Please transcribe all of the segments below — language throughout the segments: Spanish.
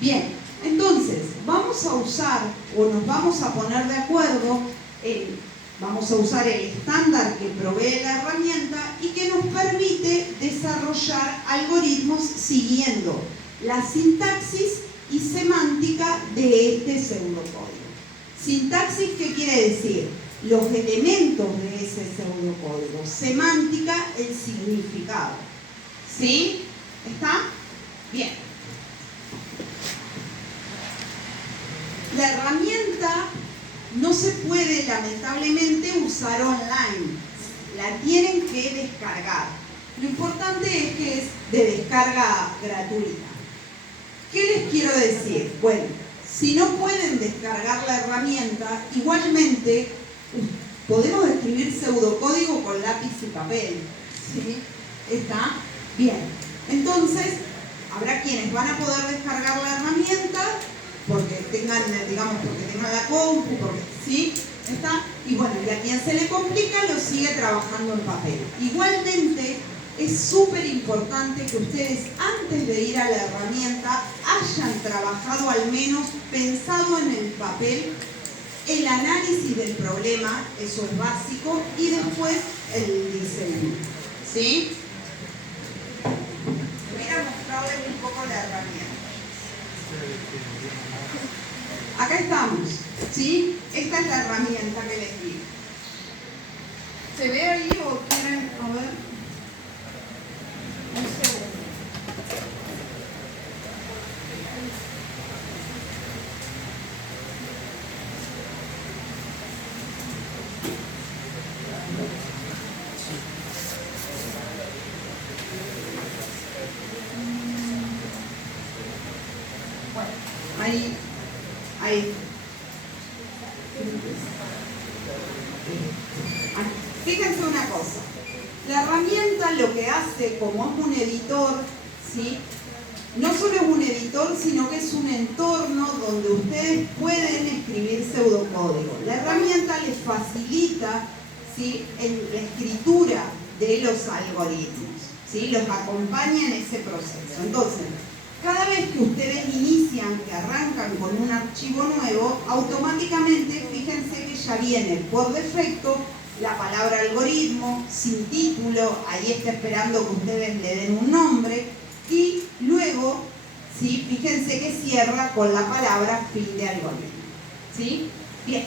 Bien, entonces vamos a usar o nos vamos a poner de acuerdo vamos a usar el estándar que provee la herramienta y que nos permite desarrollar algoritmos siguiendo la sintaxis y semántica de este pseudocódigo. Sintaxis, ¿qué quiere decir? Los elementos de ese pseudocódigo. Semántica, el significado. ¿Sí? ¿Está? Bien. La herramienta no se puede, lamentablemente, usar online. La tienen que descargar. Lo importante es que es de descarga gratuita. ¿Qué les quiero decir? Bueno, si no pueden descargar la herramienta, igualmente podemos escribir pseudocódigo con lápiz y papel. ¿Sí? ¿Está? Bien. Entonces, habrá quienes van a poder descargar la herramienta porque tengan, digamos, porque tengan la compu, porque, ¿sí? ¿Está? Y bueno, y a quien se le complica lo sigue trabajando en papel. Igualmente, es súper importante que ustedes, antes de ir a la herramienta, hayan trabajado al menos pensado en el papel, el análisis del problema, eso es básico, y después el diseño. ¿Sí? Voy a mostrarles un poco la herramienta. Acá estamos, ¿sí? Esta es la herramienta que les di. ¿Se ve ahí o quieren? A ver. Un segundo. Bueno, ahí. Fíjense una cosa, la herramienta lo que hace, como es un editor, ¿sí? No solo es un editor, sino que es un entorno donde ustedes pueden escribir pseudocódigo. La herramienta les facilita, ¿sí?, la escritura de los algoritmos, ¿sí? Los acompaña en ese proceso. Entonces, cada vez que ustedes inician, que arrancan con un archivo nuevo, automáticamente, fíjense que ya viene por defecto la palabra algoritmo, sin título, ahí está esperando que ustedes le den un nombre, y luego, ¿sí?, fíjense que cierra con la palabra fin de algoritmo. ¿Sí? Bien.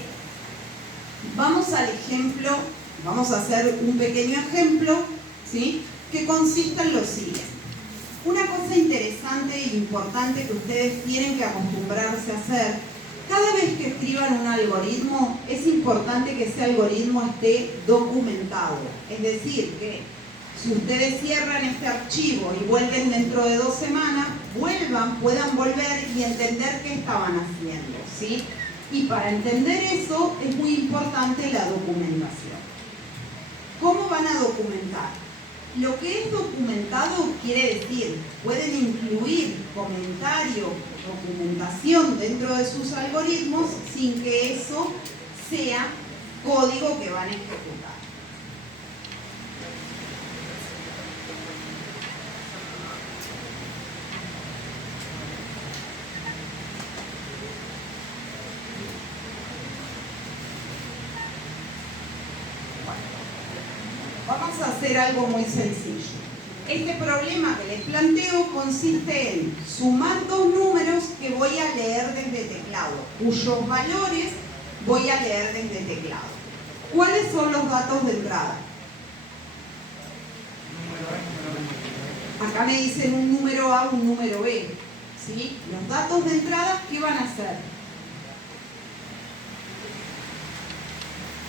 Vamos al ejemplo, vamos a hacer un pequeño ejemplo, ¿sí?, que consiste en lo siguiente. Una cosa interesante e importante que ustedes tienen que acostumbrarse a hacer, cada vez que escriban un algoritmo, es importante que ese algoritmo esté documentado. Es decir, que si ustedes cierran este archivo y vuelven dentro de 2 semanas, puedan volver y entender qué estaban haciendo, ¿sí? Y para entender eso es muy importante la documentación. ¿Cómo van a documentar? Lo que es documentado quiere decir, pueden incluir comentario, documentación dentro de sus algoritmos sin que eso sea código que van a ejecutar. Vamos a hacer algo muy sencillo. Este problema que les planteo consiste en sumar 2 números que voy a leer desde teclado, cuyos valores voy a leer desde teclado. ¿Cuáles son los datos de entrada? Acá me dicen un número A, un número B. ¿Sí? Los datos de entrada, ¿qué van a hacer?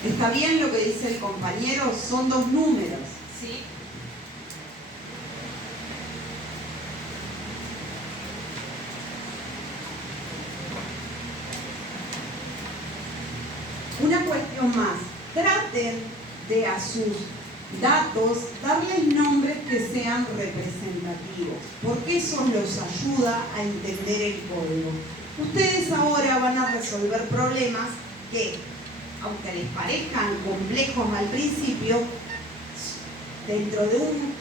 ¿Está bien lo que dice el compañero? Son 2 números, ¿sí? Una cuestión más. Traten de a sus datos darles nombres que sean representativos, porque eso los ayuda a entender el código. Ustedes ahora van a resolver problemas que, aunque les parezcan complejos al principio, dentro de un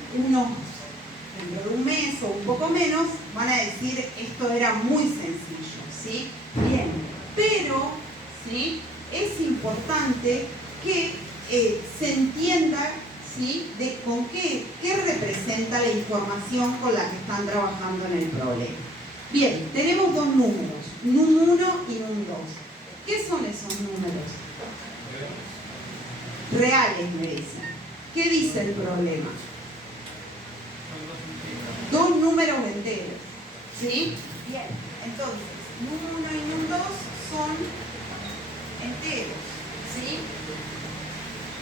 mes o un poco menos, van a decir, esto era muy sencillo, ¿sí? Bien, pero, ¿sí? Es importante que se entienda, ¿sí? De con qué representa la información con la que están trabajando en el problema. Bien, tenemos dos números, num1 y num2. ¿Qué son esos números? Reales, me dicen. ¿Qué dice el problema? Dos números enteros, ¿sí? Bien, entonces, num1 y num2 son enteros, ¿sí?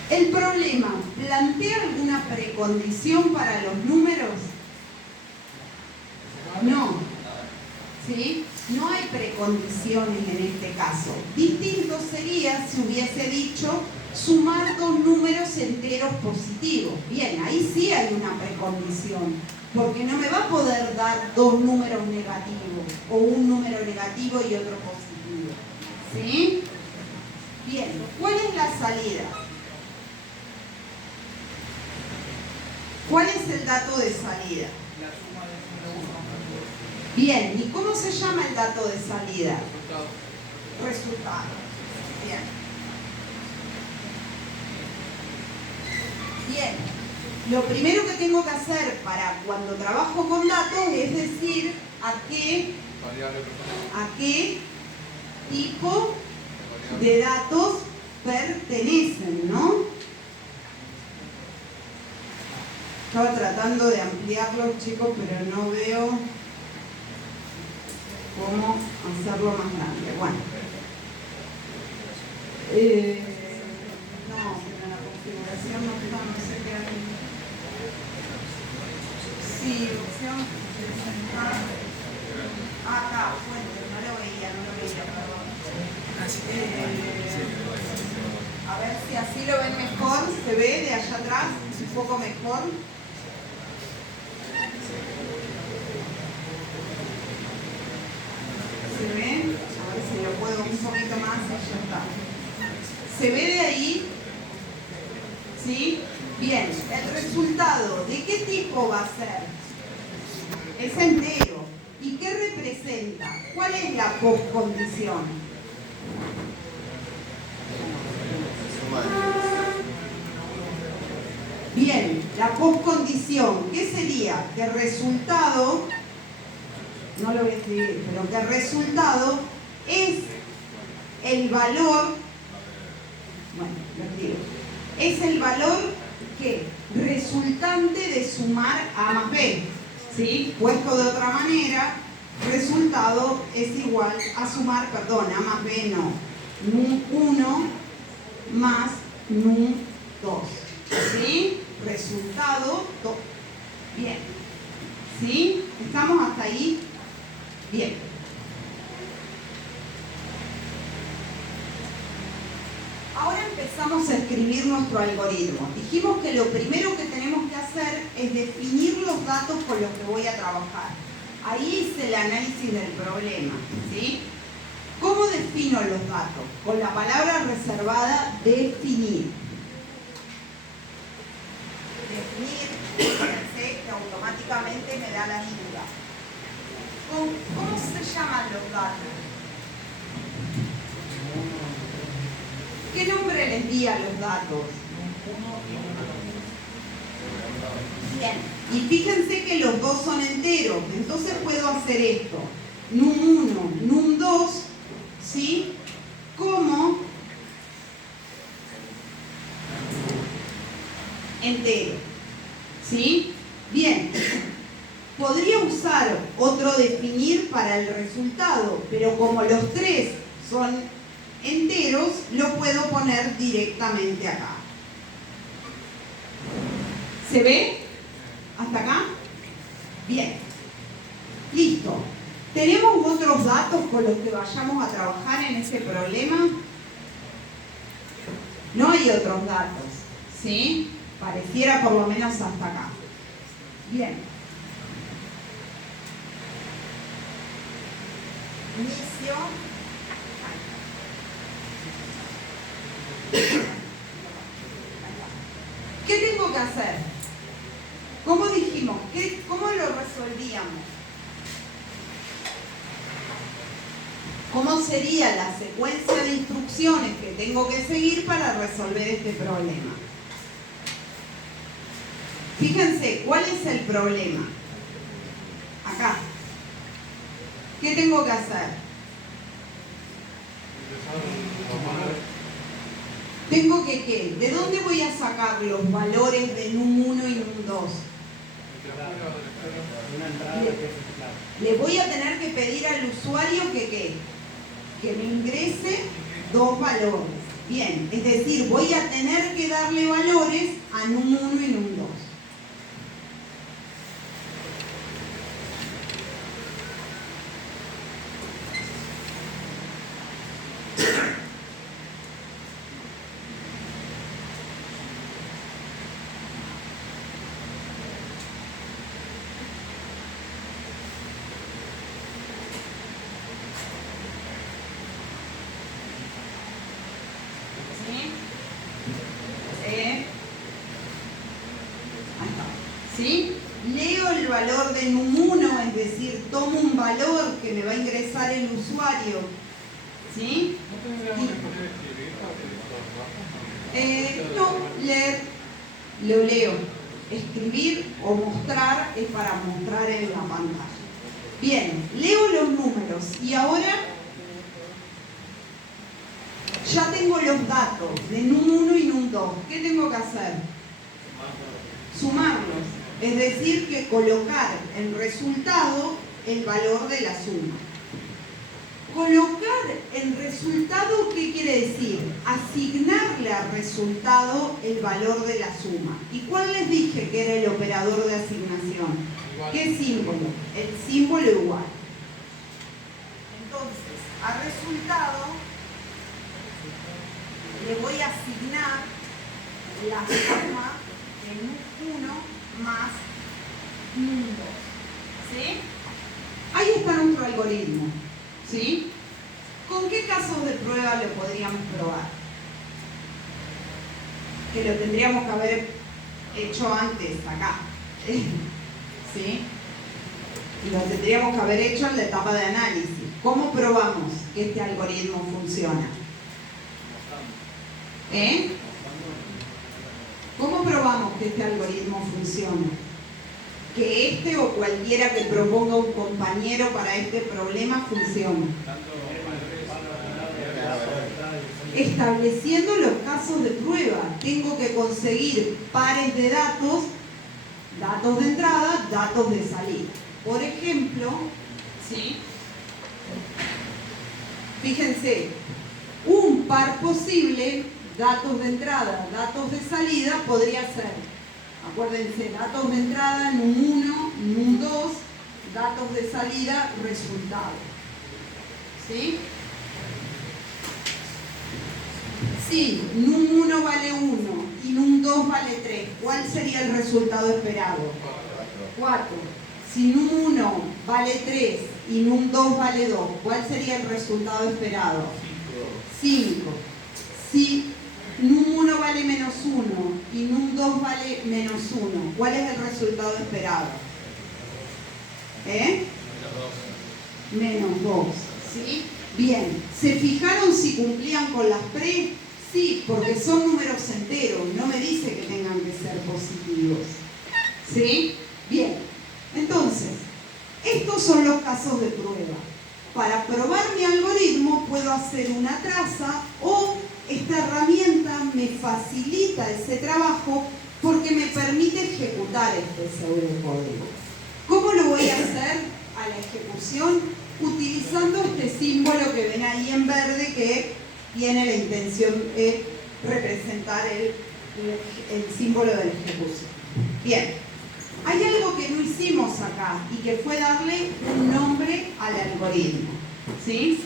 ¿El problema plantea alguna precondición para los números? No, ¿sí? No hay precondiciones en este caso. Distinto sería si hubiese dicho sumar dos números enteros positivos. Bien, ahí sí hay una precondición, porque no me va a poder dar dos números negativos, o un número negativo y otro positivo. ¿Sí? Bien, ¿cuál es la salida? ¿Cuál es el dato de salida? Bien, ¿y cómo se llama el dato de salida? Resultado. Bien. Bien. Lo primero que tengo que hacer para cuando trabajo con datos es decir a qué tipo de datos pertenecen, ¿no? Estaba tratando de ampliarlo, chicos, pero no veo cómo hacerlo más grande. Bueno. No, pero en la configuración no sé qué hay. Sí, opción presentar. Acá, fuente, no lo veía, perdón. A ver si así lo ven mejor, se ve de allá atrás, un poco mejor. ¿Se ve? A ver si lo puedo un poquito más, ya está. ¿Se ve de ahí? ¿Sí? Bien, el resultado, ¿de qué tipo va a ser? Es entero. ¿Y qué representa? ¿Cuál es la postcondición? Bien, la postcondición, ¿qué sería? Que el resultado, no lo voy a escribir, pero que el resultado es el valor, bueno, lo escribo, es el valor que resultante de sumar A más B, ¿sí? Puesto de otra manera, resultado es igual a sumar, perdón, A más B no, num1 más num2, ¿sí? Resultado 2. Bien, ¿sí? ¿Estamos hasta ahí? Bien. Ahora empezamos a escribir nuestro algoritmo. Dijimos que lo primero que tenemos que hacer es definir los datos con los que voy a trabajar. Ahí hice el análisis del problema, ¿sí? ¿Cómo defino los datos? Con la palabra reservada definir. Definir, fíjense que automáticamente me da la ayuda. ¿Cómo se llaman los datos? ¿Qué nombre les di a los datos? Bien, y fíjense que los dos son enteros, entonces puedo hacer esto. Num1, num2, ¿sí? Como entero, ¿sí? Bien, podría usar otro definir para el resultado, pero como los tres son enteros, lo puedo poner directamente acá. ¿Se ve? ¿Hasta acá? Bien. Listo. ¿Tenemos otros datos con los que vayamos a trabajar en este problema? No hay otros datos, ¿sí? Pareciera por lo menos hasta acá. Bien. Inicio. ¿Qué tengo que hacer? ¿Cómo dijimos? ¿Cómo lo resolvíamos? ¿Cómo sería la secuencia de instrucciones que tengo que seguir para resolver este problema? Fíjense, ¿cuál es el problema? Acá. ¿Qué tengo que hacer? Tengo que, ¿qué? ¿De dónde voy a sacar los valores de NUM1 y NUM2? Le voy a tener que pedir al usuario que, ¿qué? Que me ingrese dos valores. Bien, es decir, voy a tener que darle valores a NUM1 y NUM2. ¿Sí? Leo el valor de NUM1, es decir, tomo un valor que me va a ingresar el usuario. ¿Sí? No, leer, lo leo. Escribir o mostrar es para mostrar en la pantalla. Bien, leo los números y ahora ya tengo los datos de NUM1 y NUM2. ¿Qué tengo que hacer? Sumarlos. Es decir, que colocar en resultado el valor de la suma. Colocar en resultado, ¿qué quiere decir? Asignarle al resultado el valor de la suma. ¿Y cuál les dije que era el operador de asignación? ¿Qué símbolo? El símbolo igual. Entonces, a resultado le voy a asignar la suma de NUM1 más NUM2. ¿Sí? Ahí está nuestro algoritmo. ¿Sí? ¿Con qué casos de prueba lo podríamos probar? Que lo tendríamos que haber hecho antes, acá. ¿Sí? Y lo tendríamos que haber hecho en la etapa de análisis. ¿Cómo probamos que este algoritmo funciona? ¿Cómo probamos que este algoritmo funciona? Que este o cualquiera que proponga un compañero para este problema funcione. Estableciendo los casos de prueba. Tengo que conseguir pares de datos, datos de entrada, datos de salida. Por ejemplo, ¿sí? Fíjense, un par posible, datos de entrada, datos de salida, podría ser, acuérdense, datos de entrada, NUM1, NUM2, datos de salida, resultado. ¿Sí? Si NUM1 vale 1 y NUM2 vale 3, ¿cuál sería el resultado esperado? 4. Si NUM1 vale 3 y NUM2 vale 2, ¿cuál sería el resultado esperado? 5. Si NUM1 vale menos 1 y NUM2 vale menos 1, ¿cuál es el resultado esperado? Menos 2. ¿Sí? Bien, ¿se fijaron si cumplían con las pre? Sí, porque son números enteros, no me dice que tengan que ser positivos. ¿Sí? Bien, entonces, estos son los casos de prueba. Para probar mi algoritmo puedo hacer una traza o esta herramienta me facilita ese trabajo porque me permite ejecutar este pseudocódigo. ¿Cómo lo voy a hacer a la ejecución? Utilizando este símbolo que ven ahí en verde que tiene la intención de representar el símbolo de la ejecución. Bien, hay algo que no hicimos acá y que fue darle un nombre al algoritmo. ¿Sí?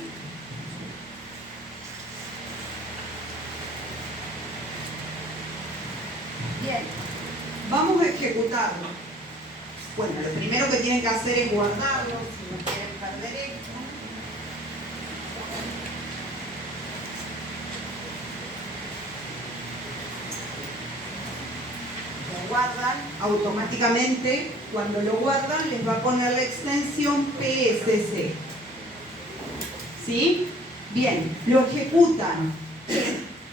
Bien, vamos a ejecutarlo. Bueno, lo primero que tienen que hacer es guardarlo, si no quieren perder esto. Lo guardan automáticamente. Cuando lo guardan les va a poner la extensión PSC. ¿Sí? Bien, lo ejecutan.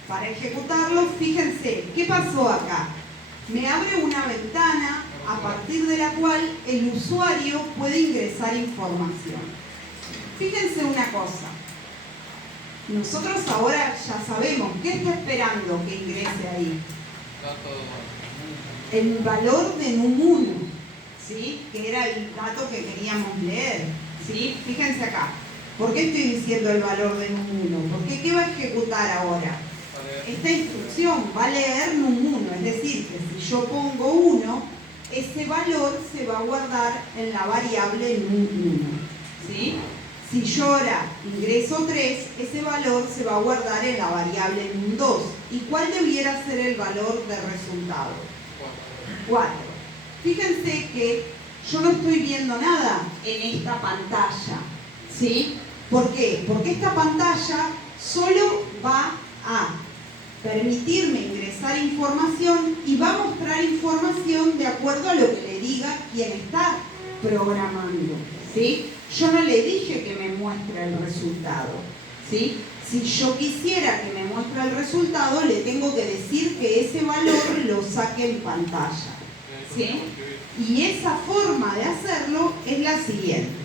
Para ejecutarlo, fíjense, ¿qué pasó acá? Me abre una ventana a partir de la cual el usuario puede ingresar información. Fíjense una cosa. Nosotros ahora ya sabemos, ¿qué está esperando que ingrese ahí? El valor de NUM1, ¿sí? Que era el dato que queríamos leer, ¿sí? Fíjense acá. ¿Por qué estoy diciendo el valor de NUM1? Porque ¿qué va a ejecutar ahora? Esta instrucción va a leer NUM1, es decir, que si yo pongo 1, ese valor se va a guardar en la variable NUM1, ¿sí? Si yo ahora ingreso 3, ese valor se va a guardar en la variable NUM2. ¿Y cuál debiera ser el valor de resultado? 4. Fíjense que yo no estoy viendo nada en esta pantalla, ¿sí? ¿Por qué? Porque esta pantalla solo va a permitirme ingresar información y va a mostrar información de acuerdo a lo que le diga quien está programando, ¿sí? Yo no le dije que me muestre el resultado, ¿sí? Si yo quisiera que me muestre el resultado, le tengo que decir que ese valor lo saque en pantalla, ¿sí? Y esa forma de hacerlo es la siguiente.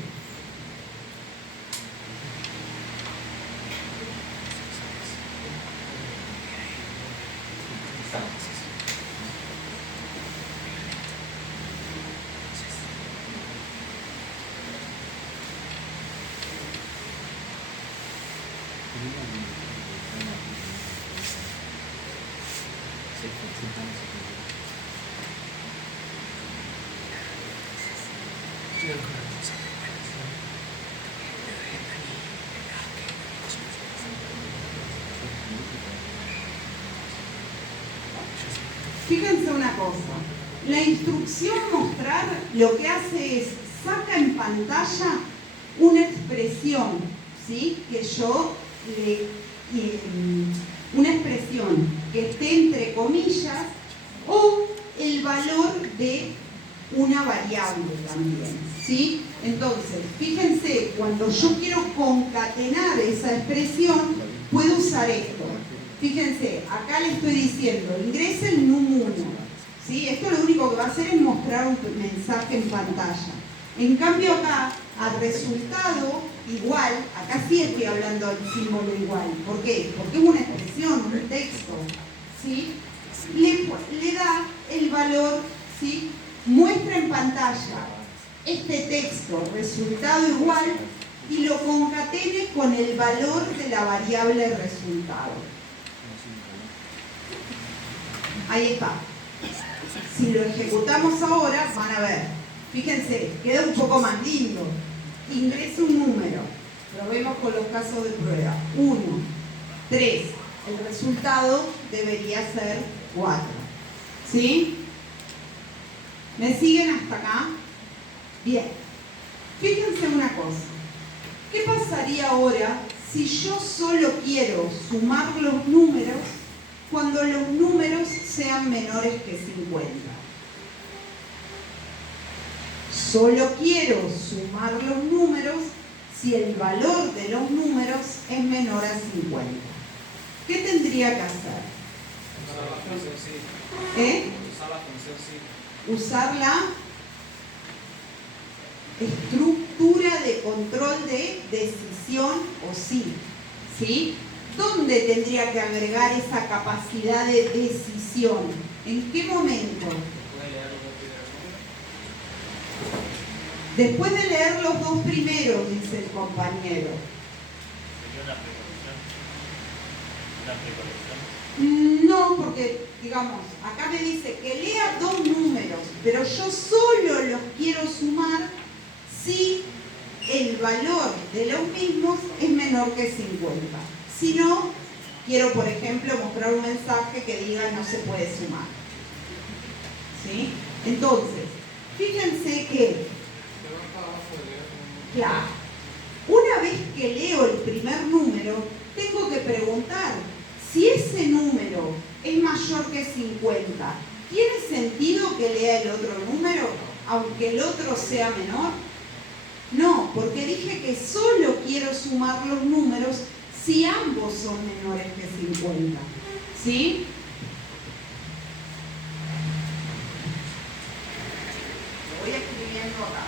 Fíjense una cosa, la instrucción mostrar lo que hace es saca en pantalla una expresión, ¿sí? Que yo una expresión que esté entre comillas o el valor de una variable también, ¿sí? Entonces, fíjense, cuando yo quiero concatenar esa expresión, puedo usar esto. Fíjense, acá le estoy diciendo, ingrese el NUM1, ¿sí? Esto lo único que va a hacer es mostrar un mensaje en pantalla. En cambio acá, al resultado igual, acá sí estoy hablando del símbolo igual. ¿Por qué? Porque es una expresión, un texto, ¿sí? Le da el valor, ¿sí? Muestra en pantalla este texto, resultado igual, y lo concatene con el valor de la variable resultado. Ahí está. Si lo ejecutamos ahora, van a ver. Fíjense, queda un poco más lindo. Ingreso un número. Probemos con los casos de prueba. 1, 3. El resultado debería ser 4. ¿Sí? ¿Me siguen hasta acá? Bien. Fíjense una cosa. ¿Qué pasaría ahora si yo solo quiero sumar los números cuando los números sean menores que 50? Solo quiero sumar los números si el valor de los números es menor a 50. ¿Qué tendría que hacer? Usar la función sí. Usar la función sí. Usar la estructura de control de decisión o sí. ¿Sí? ¿Dónde tendría que agregar esa capacidad de decisión? ¿En qué momento? Después de leer los dos primeros, dice el compañero. ¿Sería una precolección? No, porque, digamos, acá me dice que lea dos números, pero yo solo los quiero sumar si el valor de los mismos es menor que 50. Si no, quiero, por ejemplo, mostrar un mensaje que diga no se puede sumar. ¿Sí? Entonces, fíjense que, claro, una vez que leo el primer número, tengo que preguntar si ese número es mayor que 50. ¿Tiene sentido que lea el otro número, aunque el otro sea menor? No, porque dije que solo quiero sumar los números si ambos son menores que 50. ¿Sí? Lo voy escribiendo acá.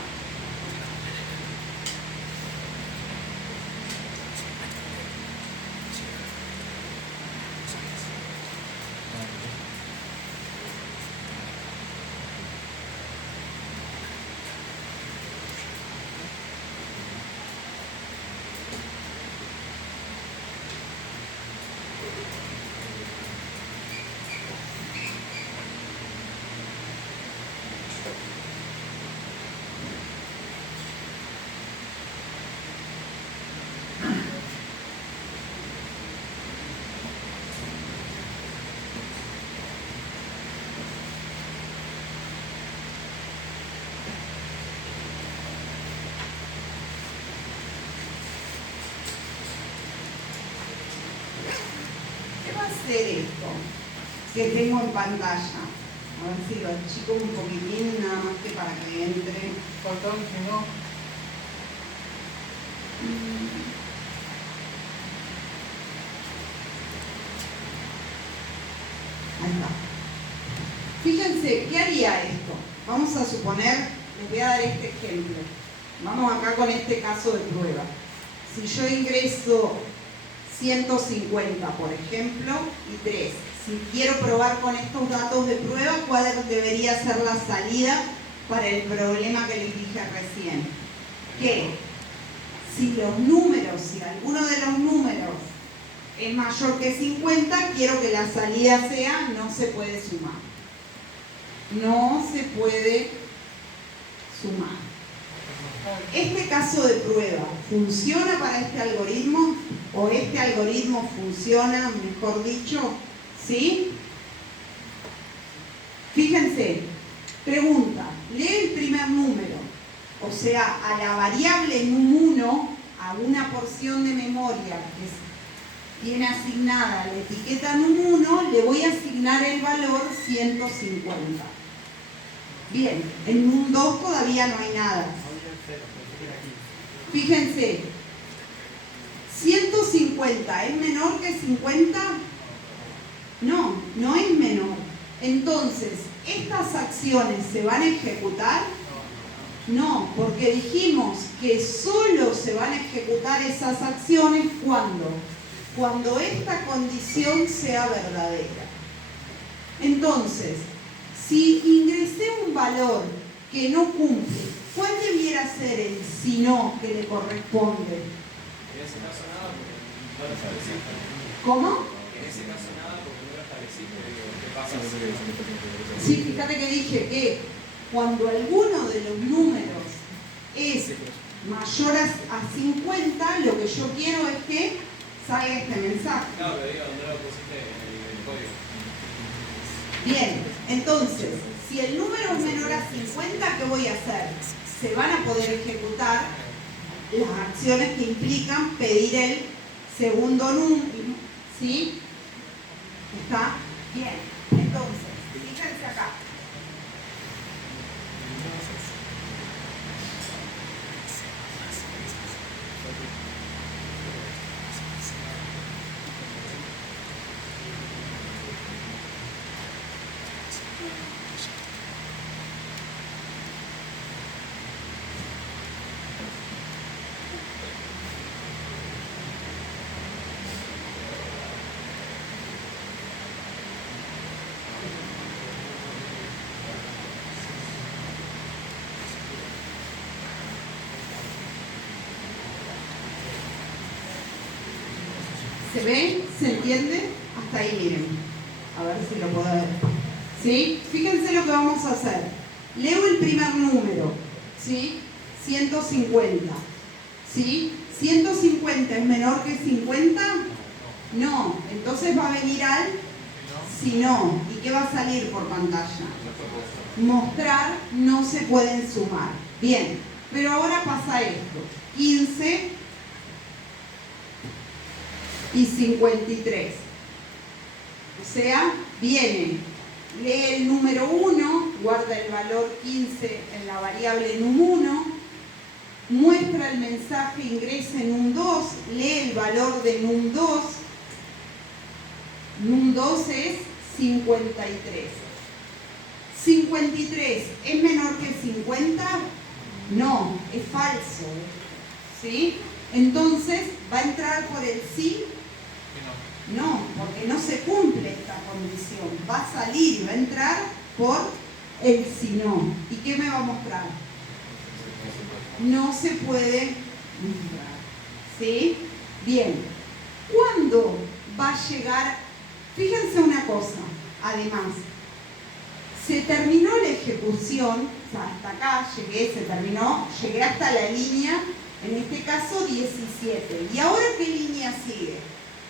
Hacer esto que tengo en pantalla. A ver si lo achico un poquitín, nada más que para que entre. Falta un que no. Ahí está. Fíjense, ¿qué haría esto? Vamos a suponer, les voy a dar este ejemplo. Vamos acá con este caso de prueba. Si yo ingreso 150, por ejemplo, y 3. Si quiero probar con estos datos de prueba, ¿cuál debería ser la salida para el problema que les dije recién? Que si los números, si alguno de los números es mayor que 50, quiero que la salida sea no se puede sumar. No se puede sumar. ¿Este caso de prueba funciona para este algoritmo? ¿O este algoritmo funciona, mejor dicho? ¿Sí? Fíjense, pregunta, lee el primer número, o sea, a la variable num1, a una porción de memoria que tiene asignada la etiqueta num1, le voy a asignar el valor 150. Bien, en num2 todavía no hay nada. Fíjense, 150 ¿es menor que 50? No, no es menor. Entonces, ¿estas acciones se van a ejecutar? No, porque dijimos que solo se van a ejecutar esas acciones cuando esta condición sea verdadera. Entonces, si ingresé un valor que no cumple, ¿cuál debiera ser el si no que le corresponde? En ese caso nada porque no lo estableciste. ¿Cómo? En ese caso nada porque no lo estableciste. ¿Qué pasa? Sí, fíjate que dije que cuando alguno de los números es mayor a 50, lo que yo quiero es que salga este mensaje. Claro, pero digo, ¿dónde lo pusiste en el código? Bien, entonces, si el número es menor a 50, ¿qué voy a hacer? Se van a poder ejecutar las acciones que implican pedir el segundo número, ¿sí? ¿Está? Bien, entonces, fíjense acá. ¿Se ve? ¿Se entiende? Hasta ahí miren. A ver si lo puedo ver. ¿Sí? Fíjense lo que vamos a hacer. Leo el primer número. ¿Sí? 150. ¿Sí? ¿150 es menor que 50? No. Entonces va a venir al si no. ¿Y qué va a salir por pantalla? Mostrar no se pueden sumar. Bien. Pero ahora pasa esto. 15 y 53. O sea, viene, lee el número 1, guarda el valor 15 en la variable num1, muestra el mensaje, ingresa en num2, lee el valor de num2. num2 es 53. ¿53 es menor que 50? No, es falso. ¿Sí? Entonces, ¿va a entrar por el sí? No, porque no se cumple esta condición. Va a salir, va a entrar por el si no. ¿Y qué me va a mostrar? No se puede mostrar. ¿Sí? Bien. ¿Cuándo va a llegar? Fíjense una cosa, además. Se terminó la ejecución, o sea, hasta acá llegué, se terminó, llegué hasta la línea, en este caso 17. ¿Y ahora qué línea sigue?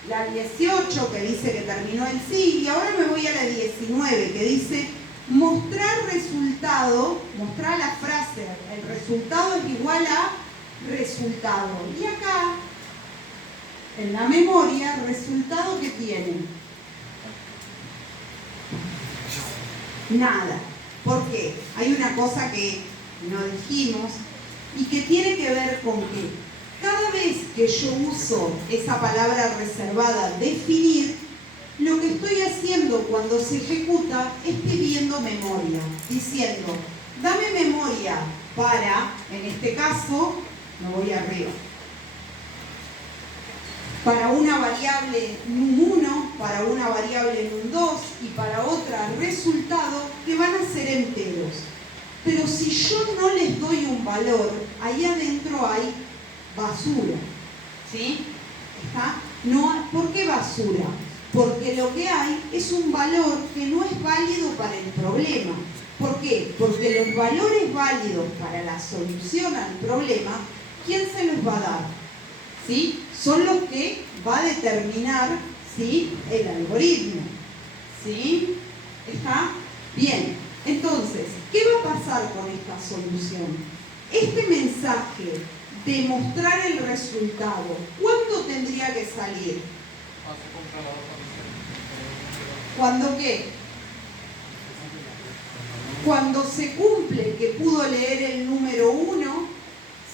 La 18, que dice que terminó el sí, y ahora me voy a la 19, que dice mostrar resultado, mostrar la frase, el resultado es igual a resultado. Y acá, en la memoria, resultado que tiene. Nada. ¿Por qué? Hay una cosa que no dijimos y que tiene que ver con que cada vez que yo uso esa palabra reservada, definir, lo que estoy haciendo cuando se ejecuta es pidiendo memoria, diciendo, dame memoria para, en este caso, me voy arriba, para una variable num1, para una variable num2 y para otra resultado que van a ser enteros. Pero si yo no les doy un valor, ahí adentro hay basura. ¿Sí? ¿Está? No, ¿por qué basura? Porque lo que hay es un valor que no es válido para el problema. ¿Por qué? Porque los valores válidos para la solución al problema, ¿quién se los va a dar? ¿Sí? Son los que va a determinar, ¿sí?, el algoritmo. ¿Sí? ¿Está? Bien. Entonces, ¿qué va a pasar con esta solución? Este mensaje de mostrar el resultado, ¿cuándo tendría que salir? ¿Cuándo qué? Cuando se cumple que pudo leer el número 1,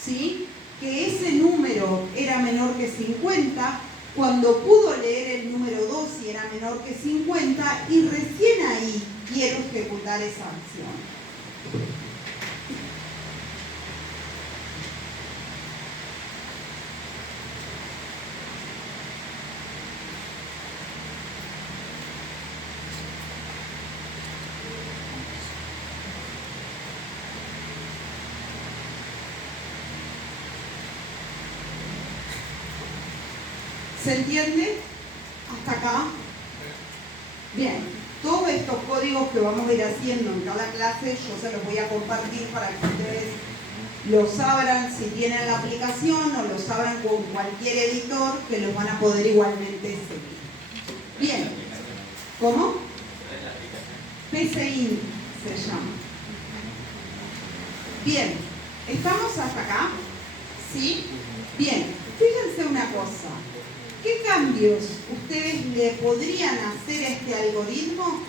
¿sí?, que ese número era menor que 50, cuando pudo leer el número 2 y era menor que 50, y recién ahí quiero ejecutar esa acción. ¿Se entiende? ¿Hasta acá? Bien, todos estos códigos que vamos a ir haciendo en cada clase, yo se los voy a compartir para que ustedes los abran si tienen la aplicación o los abran con cualquier editor, que los van a poder igualmente seguir. Bien, ¿cómo? PCI se llama. Bien, ¿estamos hasta acá? ¿Sí? Bien, fíjense una cosa. ¿Qué cambios ustedes le podrían hacer a este algoritmo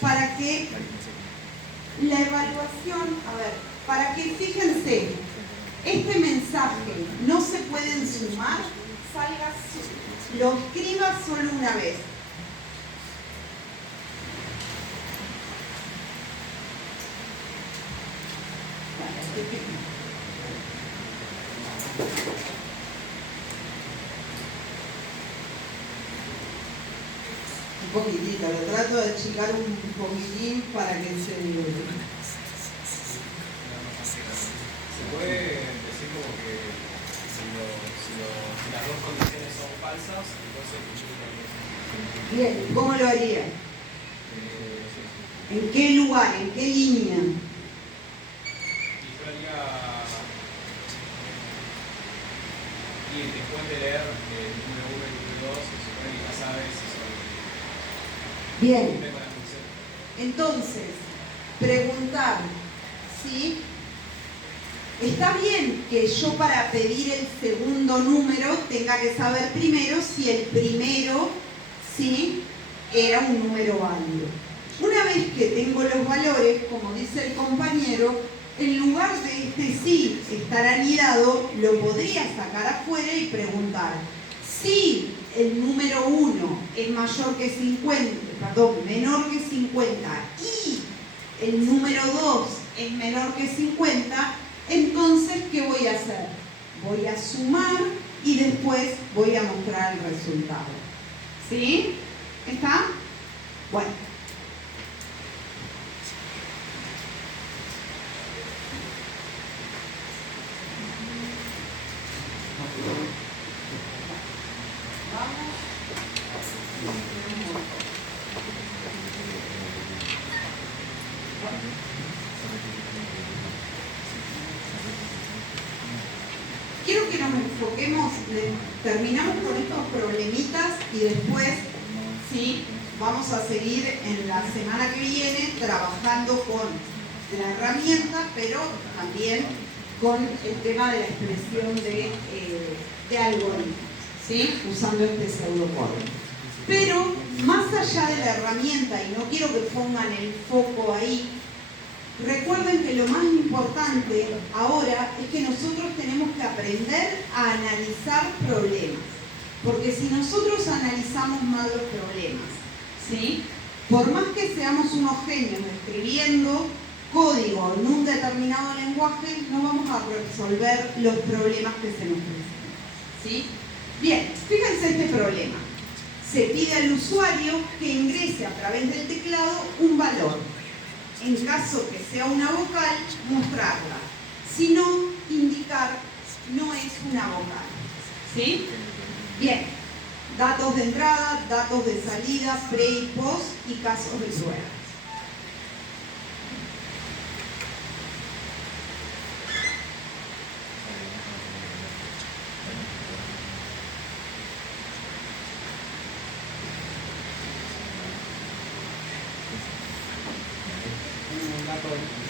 para que la evaluación, para que, fíjense, este mensaje no se pueden sumar, lo escriba solo una vez? Un poquitito, lo trato de achicar un poquitín para que se... ¿Se puede decir como que si las dos condiciones son falsas, entonces... Bien, ¿cómo lo haría? ¿En qué lugar? ¿En qué línea? Y yo haría... Y después de leer el número 1 y el número 2, se supone que ya sabes si son... Bien. Entonces, preguntar, ¿sí? Está bien que yo para pedir el segundo número tenga que saber primero si el primero, ¿sí?, era un número válido. Una vez que tengo los valores, como dice el compañero, en lugar de este sí estar anidado, lo podría sacar afuera y preguntar, si el número 1 es mayor que 50, perdón, menor que 50 y el número 2 es menor que 50, entonces, ¿qué voy a hacer? Voy a sumar y después voy a mostrar el resultado. ¿Sí? ¿Está? Bueno. Quiero que nos enfoquemos, terminamos con estos problemitas y después, sí, vamos a seguir en la semana que viene trabajando con la herramienta, pero también con el tema de la expresión de algoritmos, ¿sí? Usando este pseudocódigo. Pero más allá de la herramienta, y no quiero que pongan el foco ahí, recuerden que lo más importante ahora es que nosotros tenemos que aprender a analizar problemas. Porque si nosotros analizamos mal los problemas, ¿sí? Por más que seamos unos genios escribiendo código en un determinado lenguaje, no vamos a resolver los problemas que se nos presentan, ¿sí? Bien, fíjense este problema. Se pide al usuario que ingrese a través del teclado un valor. En caso que sea una vocal, mostrarla. Si no, indicar no es una vocal. ¿Sí? Bien. Datos de entrada, datos de salida, pre y post y casos de prueba.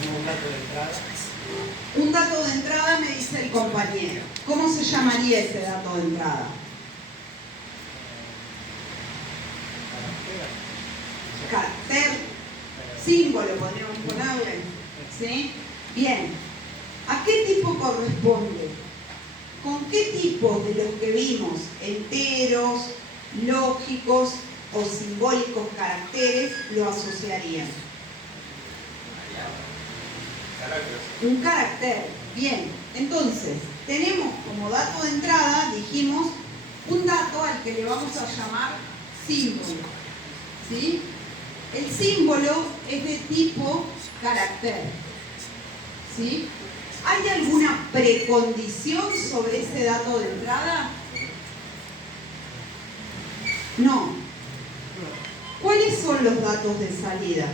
Un dato de entrada. Un dato de entrada, me dice el compañero. ¿Cómo se llamaría ese dato de entrada? Carácter, símbolo podríamos ponerle. ¿Sí? Bien. ¿A qué tipo corresponde? ¿Con qué tipo de los que vimos, enteros, lógicos o simbólicos caracteres, lo asociarían? Un carácter. Bien. Entonces, tenemos como dato de entrada, dijimos, un dato al que le vamos a llamar símbolo. ¿Sí? El símbolo es de tipo carácter. ¿Sí? ¿Hay alguna precondición sobre ese dato de entrada? No. ¿Cuáles son los datos de salida?